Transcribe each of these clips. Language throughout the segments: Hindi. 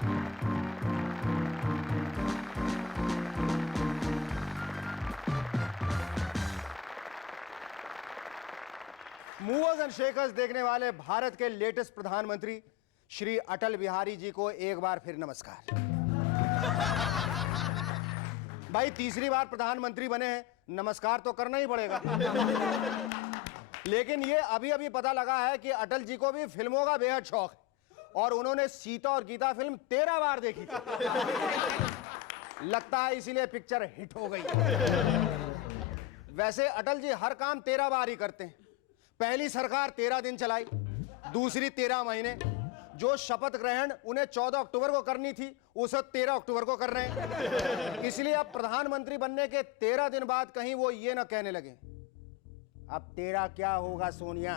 मूवर्स एंड शेकर्स देखने वाले भारत के लेटेस्ट प्रधानमंत्री श्री अटल बिहारी जी को एक बार फिर नमस्कार। भाई तीसरी बार प्रधानमंत्री बने हैं, नमस्कार तो करना ही पड़ेगा। लेकिन ये अभी अभी पता लगा है कि अटल जी को भी फिल्मों का बेहद शौक है और उन्होंने सीता और गीता फिल्म 13 बार देखी थी। लगता है इसीलिए पिक्चर हिट हो गई। वैसे अटल जी हर काम 13 बार ही करते हैं। पहली सरकार 13 दिन चलाई, दूसरी 13 महीने, जो शपथ ग्रहण उन्हें 14 अक्टूबर को करनी थी उसे 13 अक्टूबर को कर रहे हैं। इसलिए अब प्रधानमंत्री बनने के 13 दिन बाद कहीं वो ये ना कहने लगे अब तेरा क्या होगा सोनिया।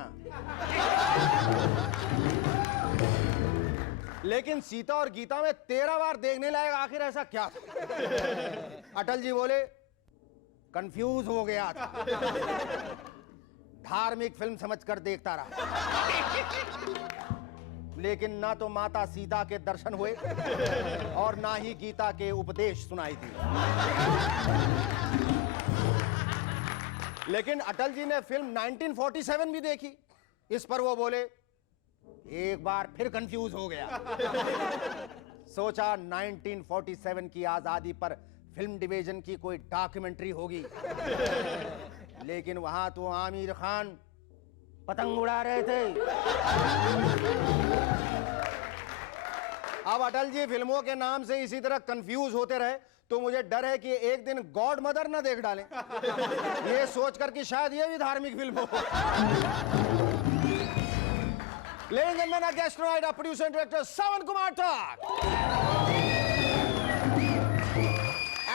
लेकिन सीता और गीता में 13 बार देखने लायक आखिर ऐसा क्या था? अटल जी बोले कंफ्यूज हो गया था, धार्मिक फिल्म समझकर देखता रहा। लेकिन ना तो माता सीता के दर्शन हुए और ना ही गीता के उपदेश सुनाई दिए। लेकिन अटल जी ने फिल्म 1947 भी देखी। इस पर वो बोले एक बार फिर कंफ्यूज हो गया। सोचा 1947 की आजादी पर फिल्म डिवीजन की कोई डॉक्यूमेंट्री होगी, लेकिन वहां तो आमिर खान पतंग उड़ा रहे थे। अब अटल जी फिल्मों के नाम से इसी तरह कंफ्यूज होते रहे तो मुझे डर है कि एक दिन गॉड मदर ना देख डालें, ये सोचकर कि शायद ये भी धार्मिक फिल्म हो। Ladies and gentlemen, our guest tonight, our producer and director Sawan Kumar Tak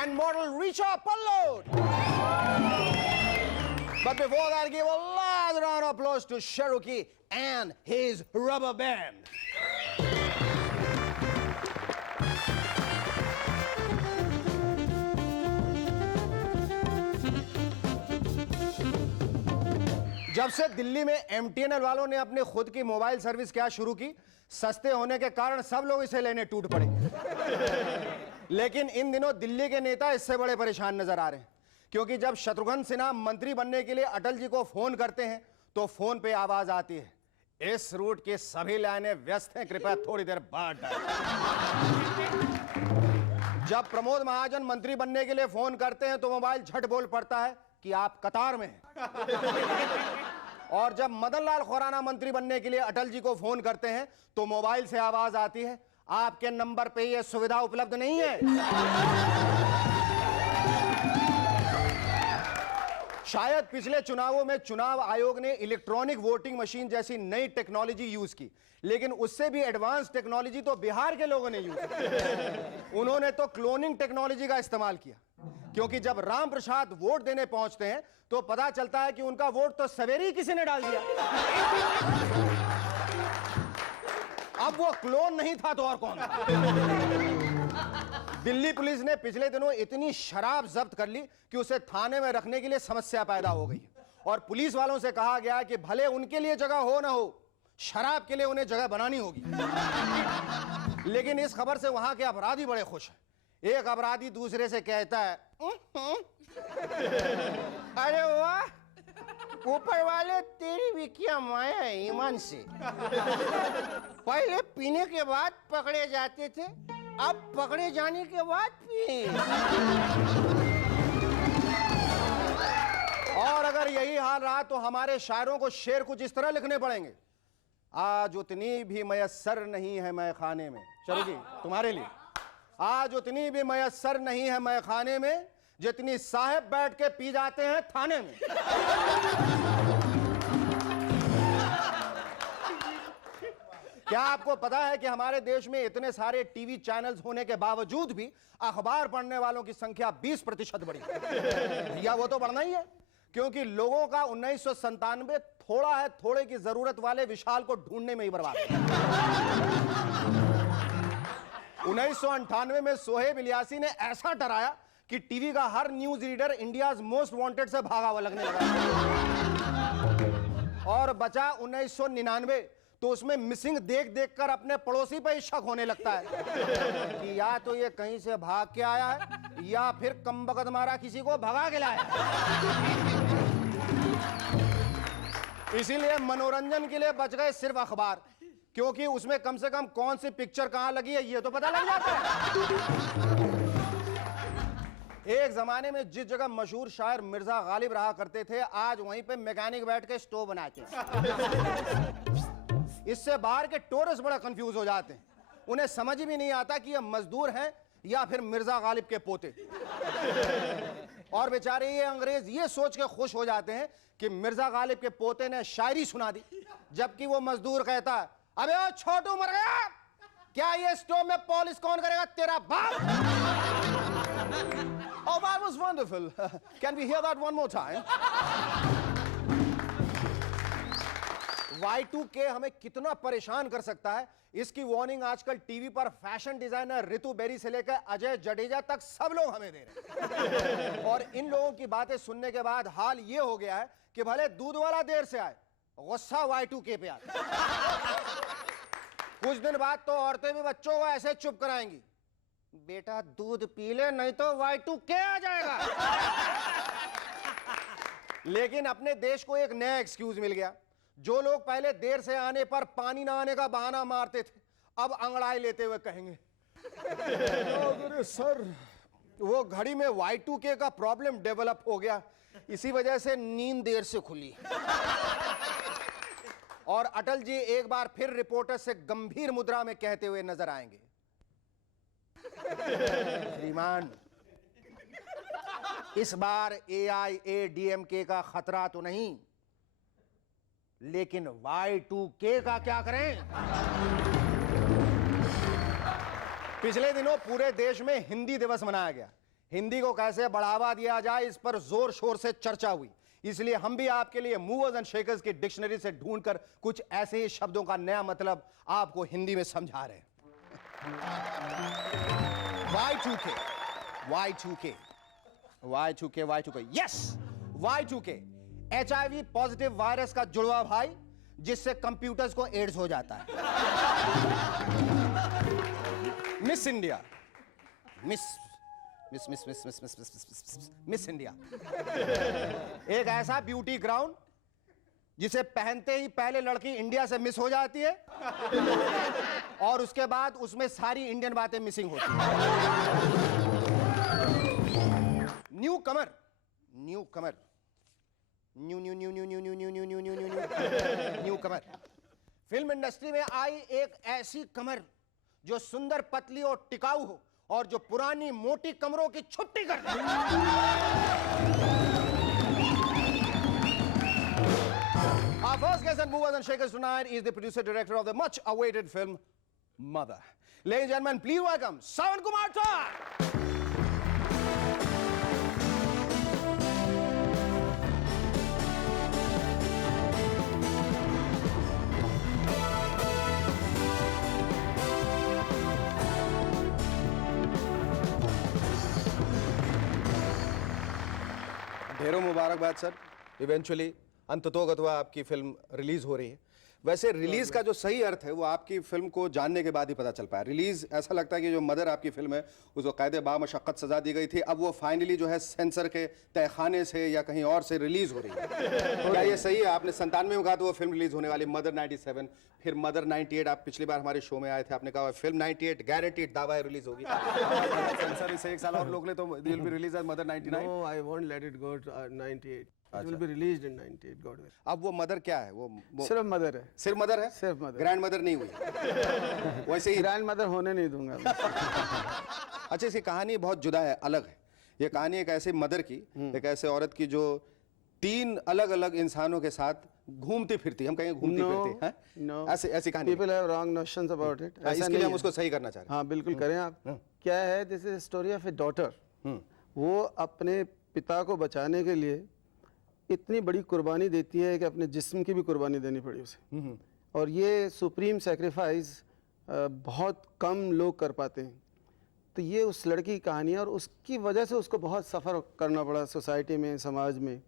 and model Richa Pallod. But before that, give a loud round of applause to Cherokee and his rubber band. जब से दिल्ली में MTNL वालों ने अपने खुद की मोबाइल सर्विस क्या शुरू की, सस्ते होने के कारण सब लोग इसे लेने टूट पड़े। लेकिन इन दिनों दिल्ली के नेता इससे बड़े परेशान नजर आ रहे हैं, क्योंकि जब शत्रुघ्न सिन्हा मंत्री बनने के लिए अटल जी को फोन करते हैं तो फोन पे आवाज आती है इस रूट की सभी लाइनें व्यस्त हैं, कृपया थोड़ी देर बाद डालें। जब प्रमोद महाजन मंत्री बनने के लिए फोन करते हैं तो मोबाइल झट बोल पड़ता है कि आप कतार में हैं। और जब मदन लाल खुराना मंत्री बनने के लिए अटल जी को फोन करते हैं तो मोबाइल से आवाज आती है आपके नंबर पे यह सुविधा उपलब्ध नहीं है। शायद पिछले चुनावों में चुनाव आयोग ने इलेक्ट्रॉनिक वोटिंग मशीन जैसी नई टेक्नोलॉजी यूज की, लेकिन उससे भी एडवांस टेक्नोलॉजी तो बिहार के लोगों ने यूज की। उन्होंने तो क्लोनिंग टेक्नोलॉजी का इस्तेमाल किया, क्योंकि जब राम प्रसाद वोट देने पहुंचते हैं तो पता चलता है कि उनका वोट तो सवेरे ही किसी ने डाल दिया। अब वो क्लोन नहीं था तो और कौन था? दिल्ली पुलिस ने पिछले दिनों इतनी शराब जब्त कर ली कि उसे थाने में रखने के लिए समस्या पैदा हो गई और पुलिस वालों से कहा गया कि भले उनके लिए जगह हो ना हो, शराब के लिए उन्हें जगह बनानी होगी। लेकिन इस खबर से वहां के अपराधी बड़े खुश हैं। एक अपराधी दूसरे से कहता है अरे वाह, ऊपर वाले तेरी भी क्या माया है ईमान से। पहले पीने के बाद पकड़े जाते थे, अब पकड़े जाने के बाद पिए। और अगर यही हाल रहा तो हमारे शायरों को शेर कुछ इस तरह लिखने पड़ेंगे। आज उतनी भी मयस्सर नहीं है मैं खाने में, चलो जी तुम्हारे लिए। आज उतनी भी मयस्सर नहीं है मैं खाने में जितनी साहब बैठ के पी जाते हैं थाने में। क्या आपको पता है कि हमारे देश में इतने सारे टीवी चैनल्स होने के बावजूद भी अखबार पढ़ने वालों की संख्या 20% बढ़ी है? या वो तो बढ़ना ही है, क्योंककि लोगों का 1997 थोड़ा है थोड़े की जरूरत वाले विशाल को ढूंढने में ही बर्बाद है। 1998 में सोहेब इलियासी ने ऐसा डराया कि टीवी का हर news reader India's most wanted से भागा हुआ लगने लगा। और बचा 1999 तो उसमें मिसिंग देख देख कर अपने पड़ोसी पर ही शक होने लगता है कि या तो ये कहीं से भाग के आया है या फिर कमबख्त मारा किसी को भगा के लाया। इसीलिए मनोरंजन के लिए बच गए सिर्फ अखबार, क्योंकि उसमें कम से कम कौन सी पिक्चर कहां लगी है ये तो पता लग जाता है। एक जमाने में जिस जगह मशहूर शायर मिर्जा गालिब रहा करते थे, आज वहीं पे मैकेनिक बैठ के स्टोव बनाते हैं। इससे बाहर के टूरिस्ट बड़ा कंफ्यूज हो जाते हैं, उन्हें समझ भी नहीं आता कि ये मजदूर हैं या फिर मिर्जा गालिब के पोते। और बेचारे ये अंग्रेज ये सोच के खुश हो जाते हैं कि मिर्जा गालिब के पोते ने शायरी सुना दी, जबकि वो मजदूर कहता है, अबे ओ छोटू मर गया, क्या ये स्टोव में पॉलिश कौन करेगा, तेरा बाप। Oh, that was wonderful. Can we hear that one more time? Y2K हमें कितना परेशान कर सकता है, इसकी वार्निंग आजकल टीवी पर फैशन डिजाइनर रितु बेरी से लेकर अजय जडेजा तक सब लोग हमें दे रहे हैं। और इन लोगों की बातें सुनने के बाद हाल ये हो गया है कि भले दूध वाला देर से आए, गुस्सा Y2K पे आता है। कुछ दिन बाद तो औरतें भी बच्चों को ऐसे चुप कराएंगी, बेटा दूध पी ले नहीं तो Y2K आ जाएगा। लेकिन अपने देश को एक नया एक्सक्यूज मिल गया। जो लोग पहले देर से आने पर पानी ना आने का बहाना मारते थे, अब अंगड़ाई लेते हुए कहेंगे, अरे सर वो घड़ी में Y2K का प्रॉब्लम डेवलप हो गया, इसी वजह से नींद देर से खुली। और अटल जी एक बार फिर रिपोर्टर से गंभीर मुद्रा में कहते हुए नजर आएंगे, श्रीमान इस बार AIADMK का खतरा तो नहीं, लेकिन Y2K का क्या करें। पिछले दिनों पूरे देश में हिंदी दिवस मनाया गया। हिंदी को कैसे बढ़ावा दिया जाए इस पर जोर शोर से चर्चा हुई, इसलिए हम भी आपके लिए मूवर्स एंड शेकर्स की डिक्शनरी से ढूंढकर कुछ ऐसे ही शब्दों का नया मतलब आपको हिंदी में समझा रहे हैं। Y2K, Y2K, Y2K, Y2K, yes Y2K, HIV positive virus का जुड़वा भाई, जिससे कंप्यूटर्स को एड्स हो जाता है। मिस इंडिया, मिस इंडिया एक ऐसा ब्यूटी ग्राउंड जिसे पहनते ही पहले लड़की इंडिया से मिस हो जाती है और उसके बाद उसमें सारी इंडियन बातें मिसिंग होती हैं। न्यू कमर, न्यू कमर, न्यू कमर, फिल्म इंडस्ट्री में आई एक ऐसी कमर जो सुंदर, पतली और टिकाऊ हो और जो पुरानी मोटी कमरों की छुट्टी कर दे। Our first guest and movers and shakers tonight is the producer director of the much awaited film Mother. Ladies and gentlemen, please welcome Sawan Kumar Tar. ढेरों मुबारकबाद सर, इवेंचुअली अंततोगत्वा आपकी फिल्म रिलीज हो रही है। वैसे रिलीज का जो सही अर्थ है वो आपकी फिल्म को जानने के बाद ही पता चल पाया। रिलीज ऐसा लगता है कि जो मदर आपकी फिल्म है उसको कायदे बामशक्कत सजा दी गई थी, अब वो फाइनली जो है सेंसर के तहखाने से या कहीं और से रिलीज हो रही है। क्या ये सही है? आपने 97 में कहा तो वो फिल्म रिलीज होने वाली, मदर 97, फिर मदर 98, आप पिछली बार हमारे शो में आए थे, आपने कहा फिल्म 98 गारंटीड दावा है रिलीज होगी। सेंसर इसे एक साल और रोक ले तो will be release as mother 99। No, I won't let it go to 98. It will be released in 98, God will. अब वो मदर क्या है? वो सिर्फ मदर है, सिर्फ मदर है, सिर्फ मदर। ग्रैंड मदर नहीं हुई। वैसे ही ग्रैंड मदर होने नहीं दूंगा मैं। अच्छा, इसकी कहानी बहुत जुदा है, अलग है। ये कहानी एक ऐसी मदर की, एक ऐसे औरत की जो 3 अलग अलग इंसानों के साथ घूमती फिरती, हम कहेंगे घूमती फिरती है, No. ऐसी कहानी। People have wrong notions about it. ऐसा इसके नहीं लिए हम है। उसको सही करना चाह रहे हाँ बिल्कुल करें आप। क्या है, this is story of A daughter. वो अपने पिता को बचाने के लिए इतनी बड़ी कुर्बानी देती है कि अपने जिस्म की भी कुर्बानी देनी पड़ी उसे। और ये सुप्रीम सेक्रीफाइस बहुत कम लोग कर पाते हैं। तो ये उस लड़की की कहानी है और उसकी वजह से उसको बहुत सफ़र करना पड़ा सोसाइटी में, समाज में।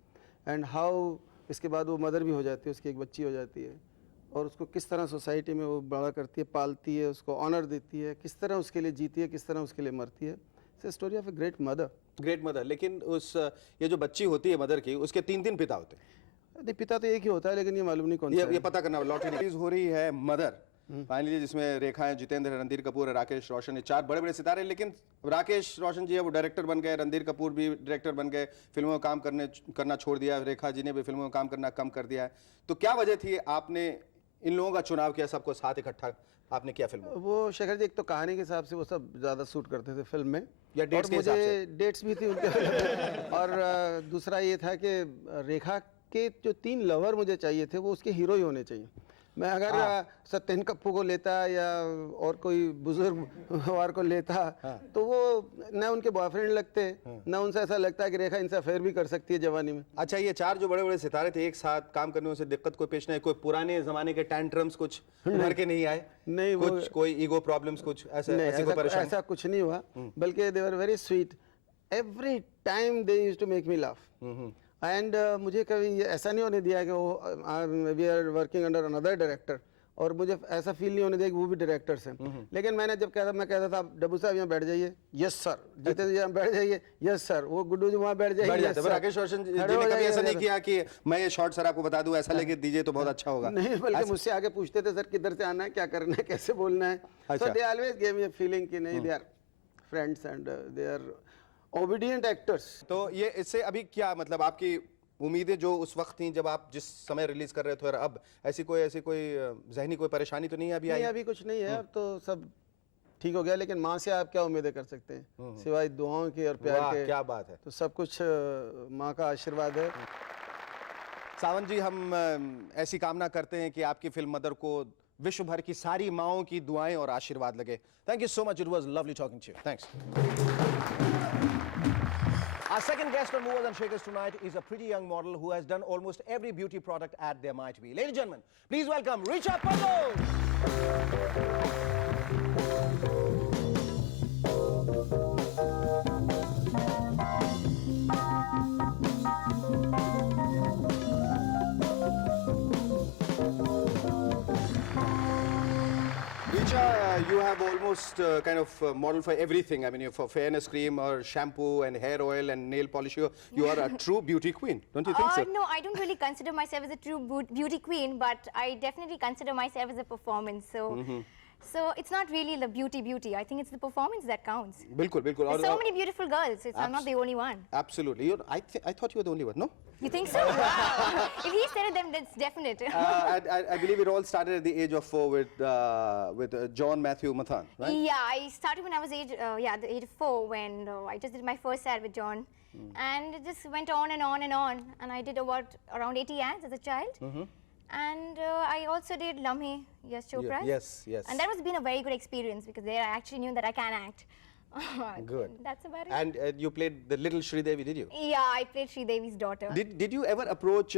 एंड हाउ इसके बाद वो मदर भी हो जाती है, उसकी एक बच्ची हो जाती है। और उसको किस तरह सोसाइटी में वो बड़ा करती है, पालती है, उसको ऑनर देती है, किस तरह उसके लिए जीती है, किस तरह उसके लिए मरती है। It's story of a great mother. Great mother. लेकिन उस ये जो बच्ची होती है मदर की, उसके 3 पिता होते हैं। नहीं, पिता तो एक ही होता है, लेकिन ये मालूम नहीं कौन सा ये पता करना, लॉटरी रिलीज हो रही है मदर फाइनली, जिसमें रेखा है, जितेंद्र, रणधीर कपूर है, राकेश रोशन है, 4 बड़े बड़े सितारे। लेकिन राकेश रोशन जी है वो डायरेक्टर बन गए, रणधीर कपूर भी डायरेक्टर बन गए, फिल्मों में काम करना छोड़ दिया, रेखा जी ने भी फिल्मों में काम करना कम कर दिया है। तो क्या वजह थी आपने इन लोगों का चुनाव किया, सबको साथ इकट्ठा आपने किया फिल्म? वो शेखर जी, एक तो कहानी के हिसाब से वो सब ज़्यादा सूट करते थे फिल्म में, या डेट्स और के हिसाब मुझे डेट्स भी थी उनके और दूसरा ये था कि रेखा के जो 3 लवर मुझे चाहिए थे वो उसके हीरो ही होने चाहिए। मैं अगर सत्यन कप्पू को लेता या और कोई बुजुर्ग और को लेता तो वो न उनके बॉयफ्रेंड लगते, न उनसे ऐसा लगता है कि रेखा इनसे अफेयर भी कर सकती है जवानी में। अच्छा, ये 4 जो बड़े बड़े सितारे थे, एक साथ काम करने में से दिक्कत कोई पेश नहीं? कोई पुराने जमाने के टैंट्रम्स कुछ उभर के नहीं आए? नहीं, कुछ कोई ईगो प्रॉब्लम्स कुछ ऐसे कोई परेशानी? ऐसा कुछ नहीं हुआ, बल्कि they were very sweet. Every time they used to make me laugh and मुझे कभी ऐसा नहीं होने दिया कि वो we are working under another director, और मुझे ऐसा फील नहीं होने दिया कि वो भी डायरेक्टर्स हैं। लेकिन मैंने जब कहता, मैं कहता था डब्बू साहब यहाँ बैठ जाइए, यस सर, जीते जी यहाँ बैठ जाइए, यस सर, वो गुड्डू जी वहाँ बैठ जाइए, यस सर। राकेश रोशन जी ने कभी ऐसा नहीं किया कि मैं ये शॉट सर आपको बता दूं, ऐसा लेके दीजिए तो बहुत अच्छा होगा? नहीं, बल्कि मुझसे आगे पूछते थे, सर किधर से आना है, क्या करना है, कैसे बोलना है। So they always give me a feeling कि नहीं, they are friends and they are obedient actors. तो ये इससे अभी क्या मतलब आपकी उम्मीदें जो उस वक्त थी जब आप जिस समय रिलीज कर रहे थे और अब ऐसी कोई जहनी कोई परेशानी तो नहीं है अभी आई? अभी कुछ नहीं है, अब तो सब ठीक हो गया। लेकिन माँ से आप क्या उम्मीदें कर सकते हैं सिवाय दुआओं की और प्यार के? क्या बात है। तो सब कुछ माँ का आशीर्वाद है। सावंत जी, हम ऐसी कामना करते हैं कि आपकी फिल्म मदर को विश्व भर की सारी माओं की दुआएं और आशीर्वाद लगे। Thank you so much, it was lovely talking to you. Thanks. Our second guest on Movers and Shakers tonight is a pretty young model who has done almost every beauty product ad there might be. Ladies and gentlemen, please welcome Richa Pandol. Richa, you have almost kind of modeled for everything. I mean, for fairness cream or shampoo and hair oil and nail polish. You are a true beauty queen, don't you think so? No, I don't really consider myself as a true beauty queen, but I definitely consider myself as a performance. So, so it's not really the beauty. I think it's the performance that counts. बिल्कुल. There's so many beautiful girls. I'm not the only one. Absolutely. I thought you were the only one, no? You think so? Wow. If he said it, then it's definite. I believe it all started at the age of 4 with John Matthew Mathan, right? Yeah, I started when I was the age of 4 when I just did my first ad with John. And it just went on and on and on. And I did around 80 ads as a child. And I also did Lamhe, Yash Chopra. Yes. And that has been a very good experience because there I actually knew that I can act. Good. That's about it. And you played the little Sridevi, did you? Yeah, I played Sridevi's daughter. Did you ever approach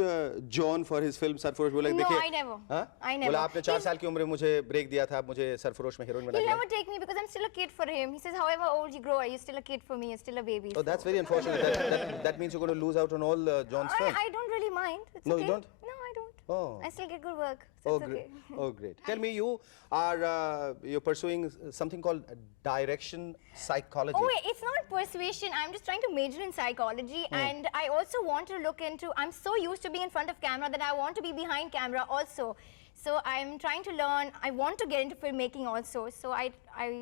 John for his film Sarfarosh? No, I never. हाँ? I never. बोला आपने 4 साल की उम्र में मुझे ब्रेक दिया था, मुझे सरफरोश में हीरोइन बना He'll दिया। never take me because I'm still a kid for him. He says, however old you grow, you're still a kid for me. You're still a baby. Oh, that's very unfortunate. That means you're going to lose out on all John's films. I don't really mind. It's No, okay. you don't? No, I don't. Oh. I still get good work. So Oh, it's great. okay. Oh, great. Tell me, you're pursuing something called direction psychology. Oh, wait, it's not persuasion. I'm just trying to major in psychology. And I also want to look into, I'm so used to being in front of camera that I want to be behind camera also. So I'm trying to learn. I want to get into filmmaking also. So I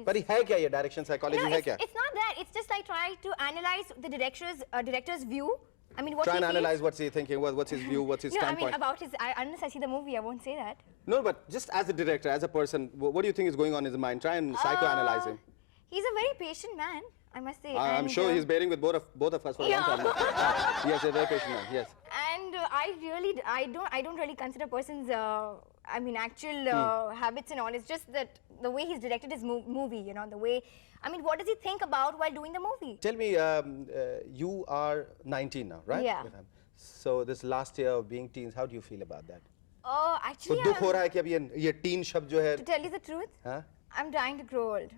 But है क्या ये direction psychology है क्या? it's not that. It's just I try to analyze the director's view. I mean, what Try he and feels. analyze what's he thinking, what's his view, what's his No, I mean standpoint. about his. Unless I see the movie, I won't say that. No, but just as a director, as a person, what do you think is going on in his mind? Try and psychoanalyze him. He's a very patient man, I must say. I'm and, sure he's bearing with both of us for a long time. Yes, a very patient man. Yes. And I don't really consider person's actual habits and all. It's just that the way he's directed his movie, you know, the way. I mean, what does he think about while doing the movie? Tell me, you are 19 now, right? Yeah. So this last year of being teens, how do you feel about that? Oh, तो actually, दुख हो रहा है कि अब ये teen शब्द जो है? to tell you the truth, हाँ? I'm dying to grow old.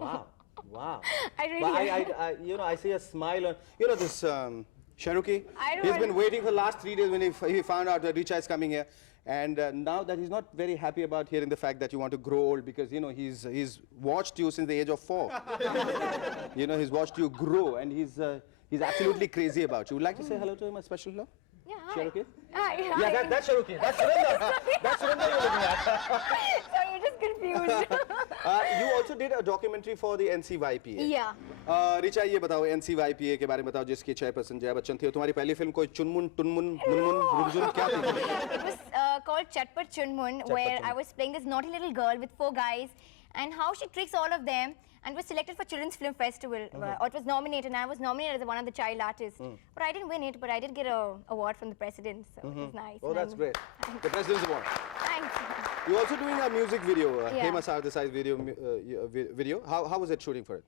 Wow. I really Well, am. I see a smile on, this Shahrukhi. I don't He's want- been waiting for the last 3 days when he found out that Richa is coming here. And now that he's not very happy about hearing the fact that you want to grow old, because you know he's watched you since the age of 4. You know, he's watched you grow, and he's absolutely crazy about you. Would like to say hello to him, a special hello? Yeah, hi. Shahrukh? Hi, Yeah, that's Shahrukh. That's Surinder. That's Surinder you're looking at. Sorry, you're just confused. You also did a documentary for the NCYPA. Yeah. Richa ये बताओ NCYPA के बारे में बताओ, जिसकी चेयरपर्सन जया बच्चन थी। और तुम्हारी पहली फिल्म कोई चुनमुन टुनमुन मुनमुन रुमझुम क्या थी? It was called Chatpat Chunmun, where I was playing this naughty little girl with 4 guys, and how she tricks all of them, and was selected for Children's Film Festival, or it was nominated, and I was nominated as one of the child artists. But I didn't win it, but I did get an award from the president, so it was nice. Oh, that's great. The President's Award. Thanks. You're also doing a music video, Yeah. Hema Sardesai's video. How was it shooting for it?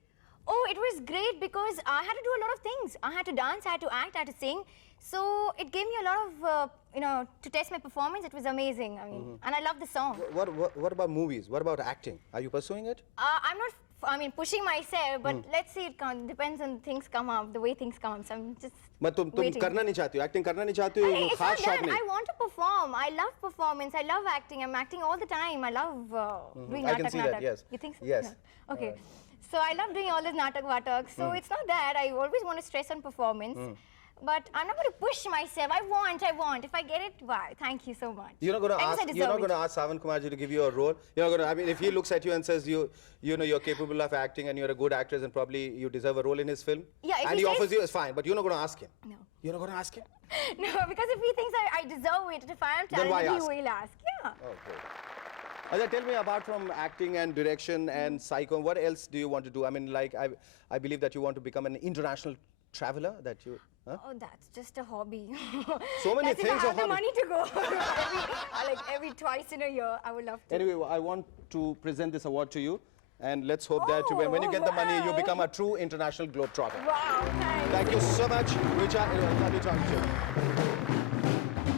Oh, it was great because I had to do a lot of things. I had to dance, I had to act, I had to sing. So it gave me a lot of, to test my performance. It was amazing. I mean, and I love the song. What about movies? What about acting? Are you pursuing it? I'm not, pushing myself, but let's see, it depends on things come up, the way things come up. So I'm just तुम waiting. करना नहीं चाहती हो, एक्टिंग करना नहीं चाहती हो, It's खास not शौक that. नहीं? I want to perform. I love performance. I love acting. I'm acting all the time. I love doing I can natak. see that, yes. You think so? Yes. No. Okay. So I love doing all this natak vatak. So it's not that. I always want to stress on performance. But I'm not going to push myself. I want. If I get it, wow, thank you so much. You're not going to Thanks, I ask. You're deserve not going to it. ask Savan Kumarji to give you a role. You're not going to. I mean, if he looks at you and says you're capable of acting and you're a good actress and probably you deserve a role in his film, Yeah, if and he he offers says- you, it's fine. But you're not going to ask him. No. You're not going to ask him. No, because if he thinks I deserve it, if I am Then why talented, he ask? will ask. Yeah. Okay. Ajay, tell me, apart from acting and direction and psycho, what else do you want to do? I mean, like I believe that you want to become an international traveler. That you. Huh? Oh, that's just a hobby. So many That's things if I are have the hobby. money to go. every twice in a year, I would love to. Anyway, I want to present this award to you, and let's hope that when you Oh, get the money, you wow. become a true international globetrotter. Wow, thanks. Thank you so much, Richa. Lovely talking to you.